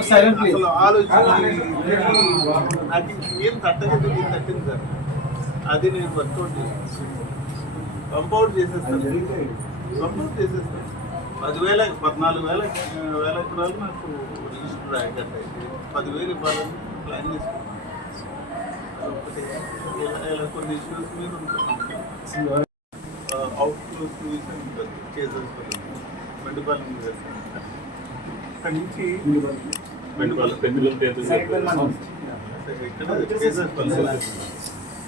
అసలు ఆలోచన నాకు ఏం తట్టగది తట్టింది సార్. అది నేను వర్కౌట్ చేస్తాను, కంపౌండ్ చేసేస్తాను. 14,000 ఎకరాలు నాకు రిజిస్టర్ అయ్యాక 10,000 ఇవ్వాలని ప్లాన్ చేసుకున్నాను. ఇలా కొన్ని ఇష్యూస్ మీద ఉంటున్నాం. అవుట్ఫ్లోస్ కేసెస్ మెండుపాలెం చేస్తాను. అక్కడి నుంచి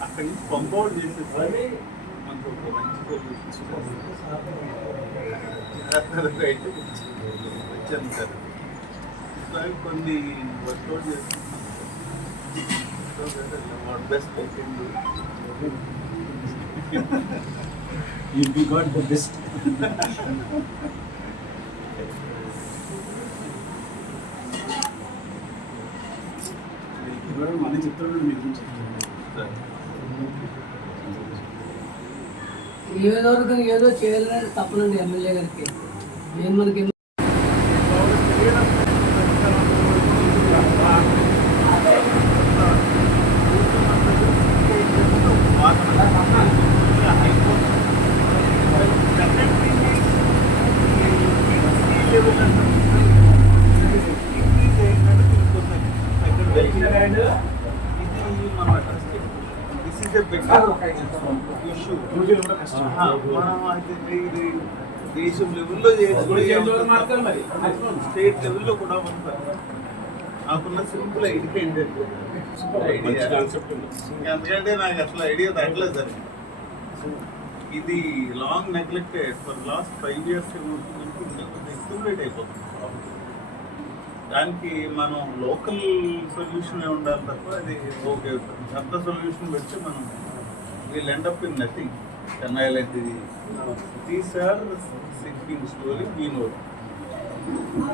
అక్కడి నుంచి పంపౌండ్ చేసేసి మనకు ఒక మంచి వచ్చాను సార్. కొన్ని వర్కౌట్ చేస్తున్నాను. బెస్ట్ అయిపోయింది. You got the best. మన చిత్రంలో మీకు ఏదో చేయాలని తప్పనండి ఎమ్మెల్యే గారికి. నేను మనకి దేశం లెవెల్లో స్టేట్ లెవెల్లో కూడా ఉంటారు. నాకున్న సింపుల్ ఐడియా ఏంటంటే ఎందుకంటే నాకు అసలు ఐడియా తగ్గలేదు సార్. ఇది long neglected for last 5 years ఎక్స్ప్లోరేట్ అయిపోతుంది. దానికి మనం లోకల్ సొల్యూషన్ ఉండాలి తప్ప అది ఓకే అంత సొల్యూషన్ పెడితే మనం wheel end up in nothing. Chennai లాంటిది దీస్ ఆర్ సింకింగ్ స్టోరీ.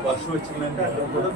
వర్షం వచ్చిందంటే అక్కడ కూడా